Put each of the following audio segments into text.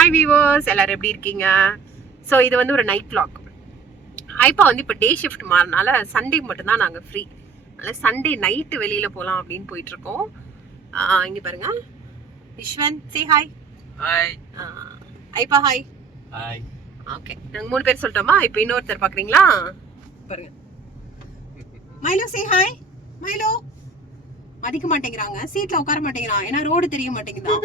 Hi viewers, எல்லாரும் எப்படி இருக்கீங்க? ஸோ இது வந்து ஒரு நைட் vlog. ஐப்பா வந்து இப்போ டே ஷிஃப்ட் மாறினால சண்டே மட்டும்தான் நாங்கள் ஃப்ரீ. அதனால் சண்டே நைட்டு வெளியில் போகலாம் அப்படின்னு போயிட்டுருக்கோம். இங்கே பாருங்க, விஸ்வன் சே ஹாய். ஹாய். ஐப்பா ஹாய். ஹாய். ஓகே, நாங்கள் 3 பேர் சொல்லிட்டோமா? இப்போ இன்னொருத்தர் பார்க்குறீங்களா பாருங்க. Milo say hi. மைலோ மதிக்க மாட்டேங்கிறாங்க, சீட்டில் உட்கார மாட்டேங்கிறான், ஏன்னா ரோடு தெரிய மாட்டேங்குதான்.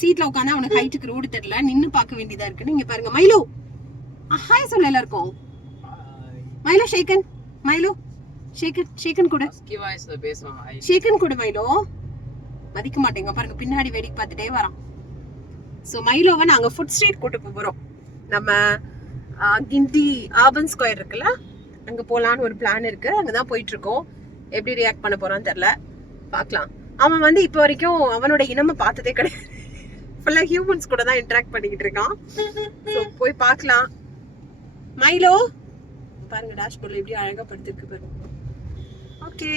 சீட்ல உட்காந்து அவனுக்கு ஹைட்டுக்கு ரோடு தெரியல, நின்னு பார்க்க வேண்டியதா இருக்குன்னு. இங்க பாருங்க மைலோ ஹாய் சொல்ல எல்லாருக்கும். Milo shake hand, Milo shake hand, shake hand கூட ஷேக்கன் கூட. மைலோ மதிக்க மாட்டேங்க பாருங்க, பின்னாடி வேடிக்கை பார்த்துட்டே வரான். ஸோ மைலோவை நாங்கள் ஃபுட் ஸ்ட்ரீட் கூட்டு போகிறோம். நம்ம கிண்டி ஆர்பன் ஸ்கொயர் இருக்குல்ல, அங்கே போகலான்னு ஒரு பிளான் இருக்கு. அங்கே தான் போயிட்டு இருக்கோம். எப்படி ரியாக்ட் பண்ண போறான்னு தெரியல, பார்க்கலாம். அவன் வந்து இப்போ வரைக்கும் அவனோட இனமை பார்த்ததே கிடையாது, ஃபுல்லா ஹியூமன்ஸ் கூட தான் இன்டராக்ட் பண்ணிக்கிட்டு இருக்கான். ஸோ போய் பார்க்கலாம். மைலோ பாருங்க, டேஷ்போர்ட்ல எப்படி அழகா படுத்திருக்கு பாருங்க. ஓகே,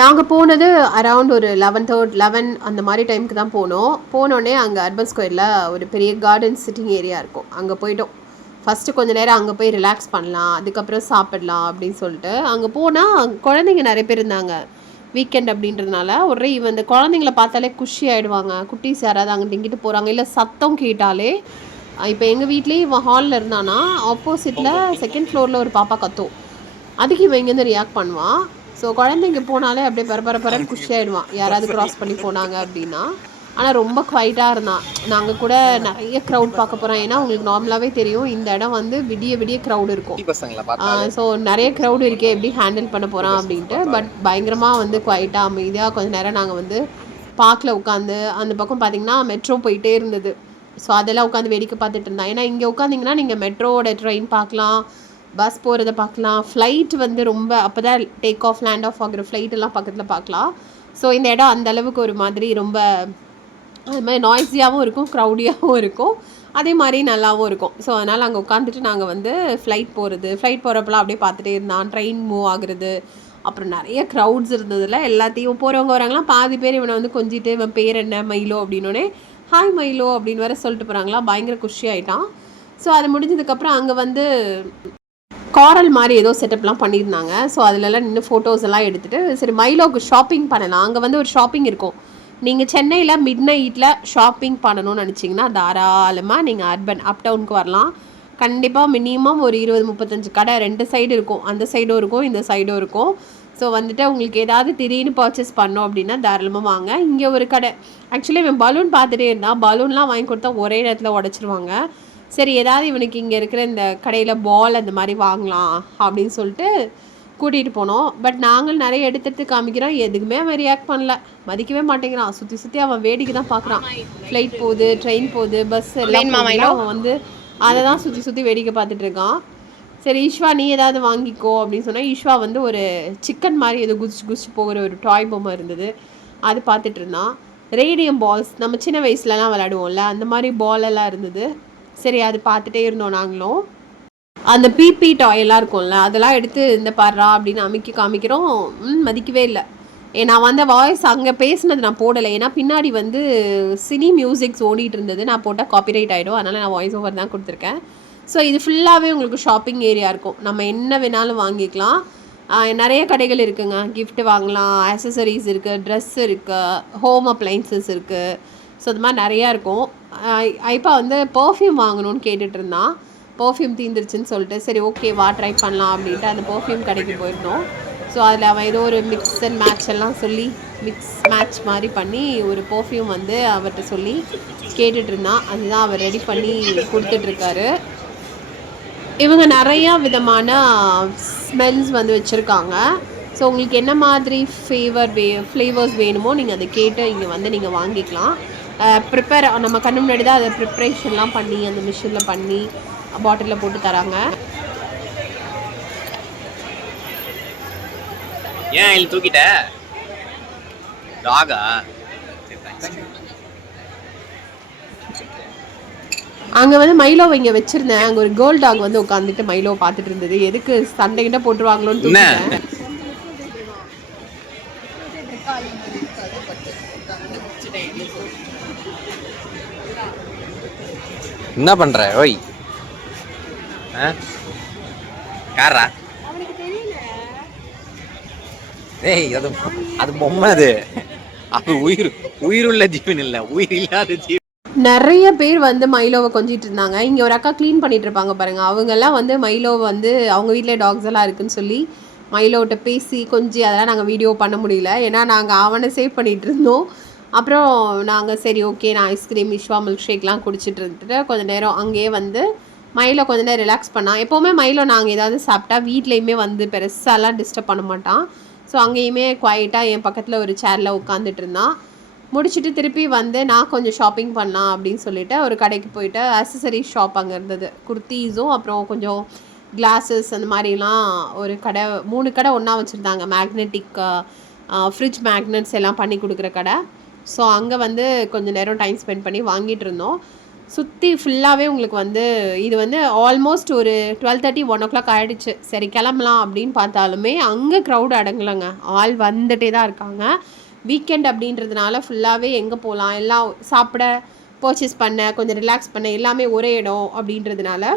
நாங்கள் போனது அரவுண்ட் ஒரு 11 அந்த மாதிரி டைமுக்கு தான் போனோம். போனோடனே அங்கே அர்பன் ஸ்கொயரில் ஒரு பெரிய கார்டன் சிட்டிங் ஏரியா இருக்கும், அங்கே போயிட்டோம். ஃபஸ்ட்டு கொஞ்சம் நேரம் அங்கே போய் ரிலாக்ஸ் பண்ணலாம், அதுக்கப்புறம் சாப்பிடலாம் அப்படின்னு சொல்லிட்டு அங்கே போனால் குழந்தைங்க நிறைய பேர் இருந்தாங்க. வீக்கெண்ட் அப்படின்றதுனால ஒரே இந்த குழந்தைங்கள பார்த்தாலே குஷி ஆகிடுவாங்க. குட்டீஸ் யாராவது அங்கிட்டு இங்கிட்டு போகிறாங்க, இல்லை சத்தம் கேட்டாலே. இப்போ எங்கள் வீட்லேயே இவன் ஹாலில் இருந்தானா, ஆப்போசிட்டில் 2nd ஃப்ளோரில் ஒரு பாப்பா கத்தும், அதுக்கு இவன் இங்கேருந்து ரியாக்ட் பண்ணுவான். ஸோ குழந்தைங்க போனாலே அப்படியே பரபரன்னு குஷி ஆகிடுவான் யாராவது க்ராஸ் பண்ணி போனாங்க அப்படின்னா. ஆனால் ரொம்ப குவைட்டாக இருந்தான். நாங்கள் கூட நிறைய க்ரௌட் பார்க்க போகிறோம், ஏன்னா உங்களுக்கு நார்மலாகவே தெரியும் இந்த இடம் வந்து விடிய க்ரௌட் இருக்கும். ஸோ நிறைய க்ரௌட் இருக்கே, எப்படி ஹேண்டில் பண்ண போகிறான் அப்படின்ட்டு. பட் பயங்கரமாக வந்து குவைட்டாக அமைதியாக கொஞ்சம் நேரம் நாங்கள் வந்து பார்க்கில் உட்காந்து, அந்த பக்கம் பார்த்திங்கன்னா மெட்ரோ போயிட்டே இருந்தது. ஸோ அதெல்லாம் உட்காந்து வேடிக்கை பார்த்துட்டு இருந்தான். ஏன்னா இங்கே உட்காந்திங்கன்னா நீங்கள் மெட்ரோவோட ட்ரெயின் பார்க்கலாம், பஸ் போகிறத பார்க்கலாம், ஃப்ளைட் வந்து ரொம்ப அப்போ தான் டேக் ஆஃப் லேண்ட் ஆஃப் ஆகிற ஃப்ளைட்டெல்லாம் பக்கத்தில் பார்க்கலாம். ஸோ இந்த இடம் அந்த அளவுக்கு ஒரு மாதிரி ரொம்ப அது மாதிரி நாய்ஸியாகவும் இருக்கும், க்ரௌடியாகவும் இருக்கும், அதே மாதிரி நல்லாவும் இருக்கும். ஸோ அதனால் அங்கே உட்காந்துட்டு நாங்கள் வந்து ஃப்ளைட் போகிறப்பெல்லாம் அப்படியே பார்த்துட்டே இருந்தான். ட்ரெயின் மூவ் ஆகுறது, அப்புறம் நிறைய க்ரௌட்ஸ் இருந்ததில் எல்லாத்தையும் போகிறவங்க வராங்களாம். பாதி பேர் இவனை வந்து கொஞ்சிட்டு, இவன் பேர் என்ன மைலோ அப்படின்னோடனே ஹாய் மைலோ அப்படின்னு வேறு சொல்லிட்டு போகிறாங்களா, பயங்கர குஷி ஆகிட்டான். ஸோ அது முடிஞ்சதுக்கப்புறம் அங்கே வந்து காரல் மாதிரி ஏதோ செட்டப்லாம் பண்ணியிருந்தாங்க. ஸோ அதிலெல்லாம் நின்று ஃபோட்டோஸ் எல்லாம் எடுத்துகிட்டு சரி மைலோவுக்கு ஷாப்பிங் பண்ணலாம். அங்கே வந்து ஒரு ஷாப்பிங் இருக்கும். நீங்கள் சென்னையில் மிட் நைட்டில் ஷாப்பிங் பண்ணணும்னு நினச்சிங்கன்னா தாராளமாக நீங்கள் அர்பன் அப் டவுனுக்கு வரலாம். கண்டிப்பாக மினிமம் ஒரு 20-35 கடை 2 சைடு இருக்கும், அந்த சைடும் இருக்கும், இந்த சைடும் இருக்கும். ஸோ வந்துட்டு உங்களுக்கு ஏதாவது திடீர்னு பர்ச்சேஸ் பண்ணோம் அப்படின்னா தாராளமாக வாங்க. இங்கே ஒரு கடை, ஆக்சுவலி இவன் பலூன் பார்த்துட்டே இருந்தான். பலூன்லாம் வாங்கி கொடுத்தா ஒரே நேரத்தில் உடச்சிருவாங்க. சரி ஏதாவது இவனுக்கு இங்கே இருக்கிற இந்த கடையில் பால் அந்த மாதிரி வாங்கலாம் அப்படின்னு சொல்லிட்டு கூட்டிகிட்டு போனோம். பட் நாங்கள் நிறைய எடுத்துகிட்டு காமிக்கிறோம், எதுக்குமே அவன் ரியாக்ட் பண்ணல, மதிக்கவே மாட்டேங்கிறான். சுற்றி அவன் வேடிக்கை தான் பார்க்குறான். ஃப்ளைட் போகுது, ட்ரெயின் போகுது, பஸ் எல்லாம் அவன் வந்து அதை தான் சுற்றி வேடிக்கை பார்த்துட்டு இருக்கான். சரி ஈஸ்வா நீ ஏதாவது வாங்கிக்கோ அப்படின்னு சொன்னால், ஈஸ்வா வந்து ஒரு சிக்கன் மாதிரி ஏதோ குதிச்சு போகிற ஒரு டாய் பொம்மை இருந்தது, அது பார்த்துட்டு இருந்தான். ரேடியம் பால்ஸ் நம்ம சின்ன வயசுலலாம் விளையாடுவோம்ல, அந்த மாதிரி பாலெல்லாம் இருந்தது. சரி அது பார்த்துட்டே இருந்தோம் நாங்களும். அந்த பிபி டாயெல்லாம் இருக்கும்ல, அதெல்லாம் எடுத்து இந்த பாடுறா அப்படின்னு அமைக்கி காமிக்கிறோம். மதிக்கவே இல்லை. நான் வந்து வாய்ஸ் அங்கே பேசினது நான் போடலை, ஏன்னா பின்னாடி வந்து சினி மியூசிக்ஸ் ஓடிட்டு இருந்தது, நான் போட்டால் காப்பிரைட் ஆகிடும், அதனால் நான் வாய்ஸ் ஓவர் தான் கொடுத்துருக்கேன். ஸோ இது ஃபுல்லாகவே உங்களுக்கு ஷாப்பிங் ஏரியா இருக்கும், நம்ம என்ன வேணாலும் வாங்கிக்கலாம். நிறைய கடைகள் இருக்குங்க, கிஃப்ட் வாங்கலாம், ஆக்சசரிஸ் இருக்குது, ட்ரெஸ் இருக்குது, ஹோம் அப்ளைன்சஸ் இருக்குது. ஸோ அது மாதிரி நிறையா இருக்கும். இப்போ வந்து பர்ஃப்யூம் வாங்கணும்னு கேட்டுட்டு இருந்தான். பர்ஃப்யூம் தீந்துருச்சுன்னு சொல்லிட்டு சரி ஓகே வா ட்ரை பண்ணலாம் அப்படின்ட்டு அந்த பர்ஃப்யூம் கடைக்கு போயிருந்தோம். ஸோ அதில் அவன் ஏதோ ஒரு மிக்ஸ் அண்ட் மேட்ச் எல்லாம் சொல்லி மிக்ஸ் மேட்ச் மாதிரி பண்ணி ஒரு பர்ஃப்யூம் வந்து அவர்கிட்ட சொல்லி கேட்டுட்டு இருந்தான். அதுதான் அவர் ரெடி பண்ணி கொடுத்துட்ருக்காரு. இவங்க நிறையா விதமான ஸ்மெல்ஸ் வந்து வச்சுருக்காங்க. ஸோ உங்களுக்கு என்ன மாதிரி ஃப்ளேவர்ஸ் வேணுமோ நீங்கள் அதை கேட்டு இங்கே வந்து நீங்கள் வாங்கிக்கலாம். ப்ரிப்பேர் நம்ம கண்ணு முன்னாடி தான் அதை ப்ரிப்ரேஷன்லாம் பண்ணி அந்த மிஷினில் பண்ணி பாட்டிலில் போட்டு தராங்க. ஏன் இல்லை தூக்கிட்ட டாகா? அங்கே வந்து மைலோவை இங்கே வச்சுருந்தேன். அங்கே ஒரு கேர்ள் டாக் வந்து உட்காந்துட்டு மைலோவை பார்த்துட்டு இருந்தது. எதுக்கு சண்டைகிட்ட போட்டுருவாங்களோன்னு என்ன பண்ற ஓய்? யாரா? ஏய் அது அது பொம்மை, அது உயிருள்ள ஜீவன் இல்லை, உயிர் இல்லாத ஜீவன். நிறைய பேர் வந்து மைலோவை கொஞ்சிட்டு இருந்தாங்க. இங்கே ஒரு அக்கா க்ளீன் பண்ணிட்டு இருப்பாங்க பாருங்க, அவங்கெல்லாம் வந்து மைலோவை வந்து அவங்க வீட்டில் டாக்ஸ் எல்லாம் இருக்குன்னு சொல்லி மைலோவிட்ட பேசி கொஞ்சம் அதெல்லாம் நாங்கள் வீடியோ பண்ண முடியல, ஏன்னா நாங்கள் அவனை சேவ் பண்ணிகிட்டு இருந்தோம். அப்புறம் நாங்கள் சரி ஓகே, நான் ஐஸ்கிரீம் விஷ்வா மில்க் ஷேக்லாம் குடிச்சிட்டு இருந்துட்டு கொஞ்சம் நேரம் அங்கேயே வந்து மைலோ கொஞ்ச நேரம் ரிலாக்ஸ் பண்ணான். எப்போவுமே மைலோ நாங்கள் ஏதாவது சாப்பிட்டா வீட்லேயுமே வந்து பெருசாலாம் டிஸ்டர்ப் பண்ண மாட்டான். ஸோ அங்கேயுமே குவைட்டாக என் பக்கத்தில் ஒரு சேரில் உட்காந்துட்டு இருந்தான். முடிச்சுட்டு திருப்பி வந்து நான் கொஞ்சம் ஷாப்பிங் பண்ணலாம் அப்படின்னு சொல்லிட்டு ஒரு கடைக்கு போயிட்டு அக்சசரிஸ் ஷாப் அங்கே இருந்தது, குர்த்தீஸும் அப்புறம் கொஞ்சம் கிளாஸஸ் அந்த மாதிரிலாம் ஒரு கடை 3 கடை ஒன்றா வச்சுருந்தாங்க. மேக்னெட்டிக் ஃப்ரிட்ஜ் மேக்னெட்ஸ் எல்லாம் பண்ணி கொடுக்குற கடை. ஸோ அங்கே வந்து கொஞ்சம் நேரம் டைம் ஸ்பெண்ட் பண்ணி வாங்கிட்டு இருந்தோம். சுற்றி ஃபுல்லாகவே உங்களுக்கு வந்து இது வந்து ஆல்மோஸ்ட் ஒரு 12:30 1 o'clock ஆகிடுச்சு. சரி கிளம்பலாம் அப்படின்னு பார்த்தாலுமே அங்கே க்ரௌட் அடங்கலைங்க, ஆள் வந்துகிட்டே தான் இருக்காங்க. வீக்கெண்ட் அப்படின்றதுனால ஃபுல்லாகவே எங்கே போகலாம், எல்லாம் சாப்பிட, பர்ச்சேஸ் பண்ண, கொஞ்சம் ரிலாக்ஸ் பண்ண எல்லாமே ஒரே இடம் அப்படின்றதுனால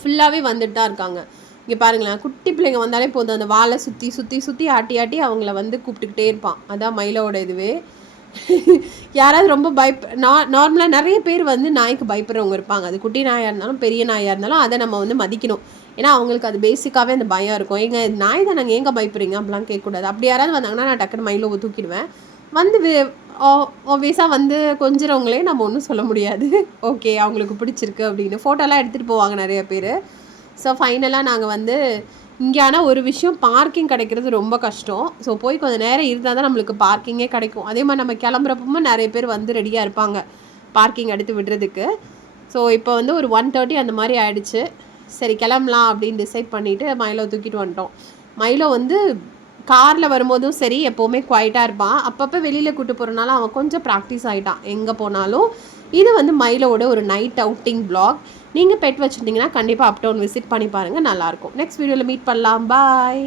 ஃபுல்லாகவே வந்துட்டு தான் இருக்காங்க. இங்கே பாருங்களேன், குட்டி பிள்ளைங்க வந்தாலே போதும், அந்த வாழை சுற்றி சுற்றி சுற்றி ஆட்டி ஆட்டி அவங்கள வந்து கூப்பிட்டுக்கிட்டே இருப்பான். அதான் மைலோட இதுவே. யாராவது ரொம்ப நார்மலாக நிறைய பேர் வந்து நாய்க்கு பயப்படுறவங்க இருப்பாங்க. அது குட்டி நாயாக இருந்தாலும் பெரிய நாயாக இருந்தாலும் அதை நம்ம வந்து மதிக்கணும். ஏன்னா அவங்களுக்கு அது பேசிக்காகவே அந்த பயம் இருக்கும். எங்க நாய் தான், நாங்கள் எங்கே பயப்படுறீங்க அப்படிலாம் கேட்கக்கூடாது. அப்படி யாராவது வந்தாங்கன்னா நான் டக்குன்னு மைலோவை தூக்கிடுவேன். வந்து ஆப்வியஸாக வந்து கொஞ்சிறவங்களே நம்ம ஒன்றும் சொல்ல முடியாது. ஓகே அவங்களுக்கு பிடிச்சிருக்கு அப்படின்னு ஃபோட்டோலாம் எடுத்துகிட்டு போவாங்க நிறைய பேர். ஸோ ஃபைனலாக நாங்கள் வந்து இங்கே ஆனால் ஒரு விஷயம், பார்க்கிங் கிடைக்கிறது ரொம்ப கஷ்டம். ஸோ போய் கொஞ்சம் நேரம் இருந்தால் தான் நம்மளுக்கு பார்க்கிங்கே கிடைக்கும். அதே மாதிரி நம்ம கிளம்புறப்பவும் நிறைய பேர் வந்து ரெடியாக இருப்பாங்க பார்க்கிங் எடுத்து விடுறதுக்கு. ஸோ இப்போ வந்து ஒரு 1:30 அந்த மாதிரி ஆயிடுச்சு. சரி கிளம்பலாம் அப்படின்னு டிசைட் பண்ணிவிட்டு மைலோ தூக்கிட்டு வந்துட்டோம். மைலோ வந்து காரில் வரும்போதும் சரி எப்போவுமே குவைட்டாக இருப்பான். அப்பப்போ வெளியில் கூட்டு போகிறனால அவன் கொஞ்சம் ப்ராக்டிஸ் ஆகிட்டான் எங்கே போனாலும். இது வந்து மைலோட ஒரு நைட் அவுட்டிங் வ்ளாக். நீங்கள் பெட் வச்சுருந்தீங்கன்னா கண்டிப்பாக அப் டவுன் விசிட் பண்ணி பாருங்கள், நல்லாயிருக்கும். நெக்ஸ்ட் வீடியோவில் மீட் பண்ணலாம். பாய்.